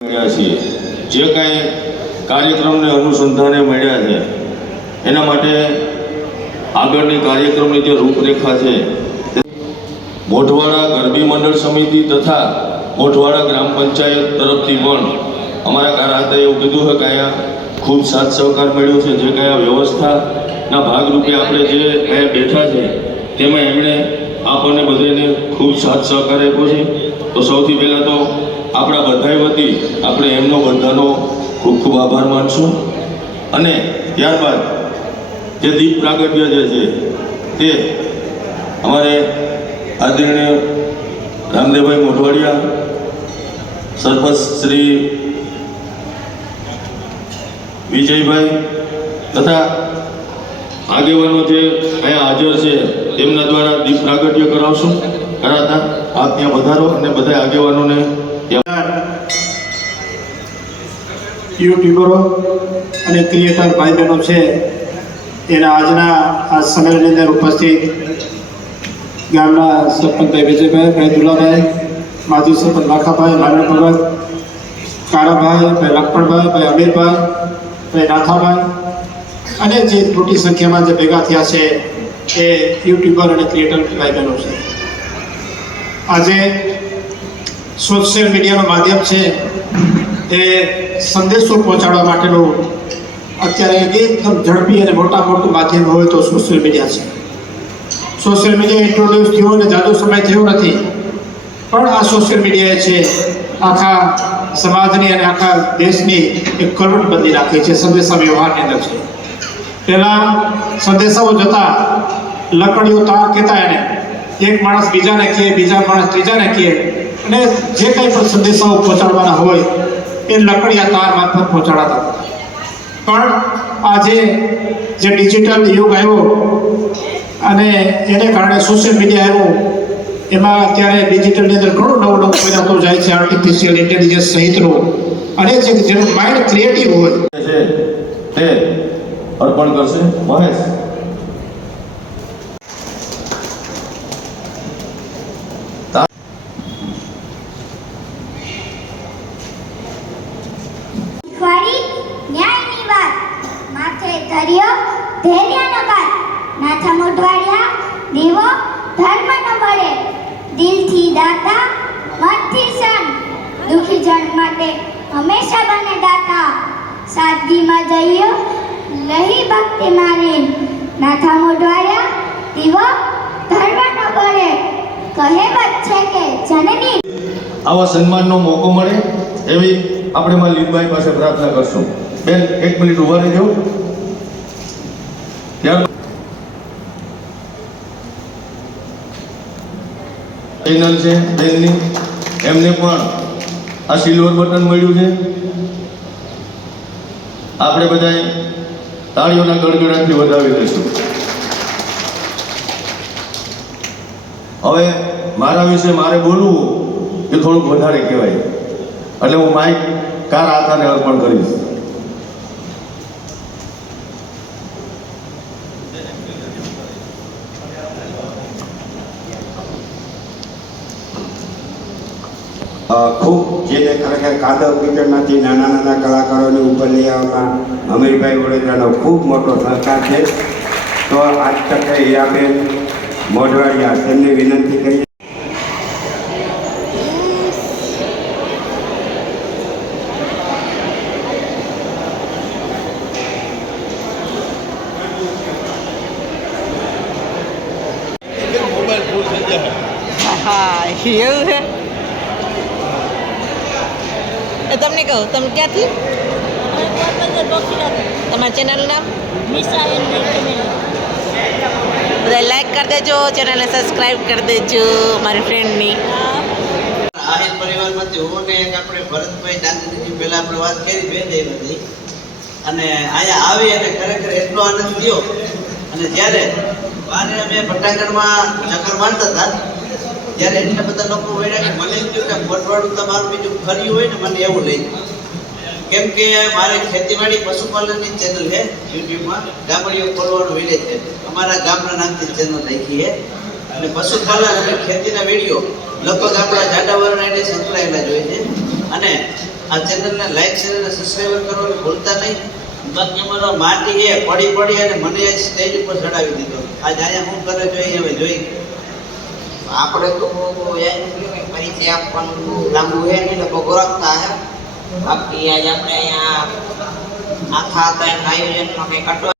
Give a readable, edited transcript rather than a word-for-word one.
મળ્યા છીએ જે કાંઈ કાર્યક્રમને અનુસંધાને મળ્યા છે એના માટે આગળની કાર્યક્રમની જે રૂપરેખા છે મોઢવાડા ગરબી મંડળ સમિતિ તથા મોઢવાડા ગ્રામ પંચાયત તરફથી પણ અમારા કાર્યકર્તાએ એવું કીધું છે કે અહીંયા ખૂબ સાથ સહકાર મળ્યો છે જે કાંઈ વ્યવસ્થાના ભાગરૂપે આપણે જે અહીંયા બેઠા છે તેમાં એમણે આપણને બધાને ખૂબ સાથ સહકાર આપ્યો છે તો સૌથી પહેલાં તો આપણા બધાય વતી આપણે એમનો બધાનો ખૂબ ખૂબ આભાર માનશું અને ત્યારબાદ જે દીપ પ્રાગટ્ય જે છે તે અમારે આદરણીય રામદેવભાઈ મોઢવાડિયા સરપંચ શ્રી વિજયભાઈ તથા આગેવાનો જે અહીંયા હાજર છે તેમના દ્વારા દીપ પ્રાગટ્ય કરાવશું કરાતા આપ ત્યાં વધારો અને બધા આગેવાનોને યુટ્યુબરો અને ક્રિએટર ભાઈ બહેનો છે એના આજના આ સંમેલનની અંદર ઉપસ્થિત ગામના સરપંચ ભાઈ વિજયભાઈ ભાઈ દુલાભાઈ માજી સરપંચ લાખાભાઈ લાલણ ભગત કાળાભાઈ ભાઈ લખમણભાઈ ભાઈ અમીરભાઈ ભાઈ નાથાભાઈ અને જે મોટી સંખ્યામાં જે ભેગા થયા છે એ યુટ્યુબર અને ક્રિએટર ભાઈ બહેનો છે. આજે સોશિયલ મીડિયાનું માધ્યમ છે એ સંદેશો પહોંચાડવા માટેનું અત્યારે એકદમ ઝડપી અને મોટું માધ્યમ હોય તો સોશિયલ મીડિયા છે. સોશિયલ મીડિયા ઇન્ટ્રોડ્યુસ થયો અને જાદુ સમય થયો નથી, પણ આ સોશિયલ મીડિયાએ છે આખા સમાજની અને આખા દેશની એક કલવટબંધી રાખી છે સંદેશા વ્યવહારની અંદર છે. પહેલાં સંદેશાઓ જતા લકડીઓ તાર કહેતા એને એક માણસ બીજાને કહે, બીજા માણસ ત્રીજાને કહે અને જે કંઈ પણ સંદેશાઓ પહોંચાડવાના હોય એ લકડિયા તાર મારફત પહોંચાડાતા. પણ આજે જે ડિજિટલ યુગ આવ્યો અને એને કારણે સોશિયલ મીડિયા આવ્યું, એમાં અત્યારે ડિજિટલની અંદર ઘણું નવું પહેરાતું જાય છે, આર્ટિફિશિયલ ઇન્ટેલિજન્સ સહિતનું, અને જેનું માઇન્ડ ક્રિએટિવ હોય તે અર્પણ કરશે. મહેશ ધૈર્યનો બાદ નાથા મોઢવાડિયા દેવો ધર્મનો બળે દિલથી દાતા મનથી સંત દુખી જન માટે હંમેશા બને દાતા સાદગીમાં જઈએ લહી ભક્તિ મારી નાથા મોઢવાડિયા દેવો ધર્મનો બળે કહેવત છે કે જનની આવા સન્માનનો મોકો મળે એવી આપણે માં લીલભાઈ પાસે પ્રાર્થના કરશું. બેન 1 મિનિટ ઉભા રહેજો. ચેનલ છે બેનની, એમને પણ આ સિલ્વર બટન મળ્યું છે. આપણે બધાએ તાળીઓના ગડગડાટથી વધાવી દઈશું. હવે મારા વિશે મારે બોલવું એ થોડુંક વધારે કહેવાય, એટલે હું માઇક કાર આતાને અર્પણ કરીશ. ખૂબ જેને ખરેખર કાદવ કિચનમાંથી નાના કલાકારોને ઉપર લઈ આવવામાં અમીરભાઈ વડોદરાનો ખૂબ મોટો સહકાર છે. તો આજ તકે હીરાબેન મોઢવાડિયા તેમને વિનંતી કરી. એવું છે એ તમને કહું, તમે ક્યાંથી? તમારા ચેનલનું નામ? બધા લાઈક કરી દેજો, ચેનલને સબસ્ક્રાઈબ કરી દેજો મારી ફ્રેન્ડની. આહિર પરિવારમાંથી હું ને એક આપણે ભરતભાઈ દાંતીજી પહેલાં આપણે વાત કરી બે બધી, અને અહીંયા આવી અને ખરેખર એટલો આનંદ થયો. અને જ્યારે બારે અમે ભટાગઢમાં ચક્કર મારતા હતા ત્યારે એટલા બધા લોકો વળ્યા કે મને એમ થયું કે મોઢવાડું તમારું બીજું ફર્યું હોય ને મને એવું લઈ. કેમ કે મારે ખેતીવાડી પશુપાલનની ચેનલ છે યુટ્યુબમાં, ગામડીઓ ખોલવાનો વિલેજ છે, અમારા ગામના નામથી ચેનલ રાખી છે. અને પશુપાલન અને ખેતીના વિડીયો લગભગ આપણા જાડાવરણ એને સંકળાયેલા જ હોય છે. અને આ ચેનલને લાઈક શેર અને સબસ્ક્રાઈબ કરવાનું ભૂલતા નહીં. બાકી અમારો માટી એ પડી પડી અને મને આ સ્ટેજ ઉપર ચડાવી દીધો. આજ અહીંયા હું કરે જોઈએ હવે જોઈ. આપણે તો પરિચય આપવાનું લાંબુ હે ને લોકો ગોરખતા હે બાકી આજ આપણે અહીંયા આખા હતા એના આયોજનમાં કંઈક અટવા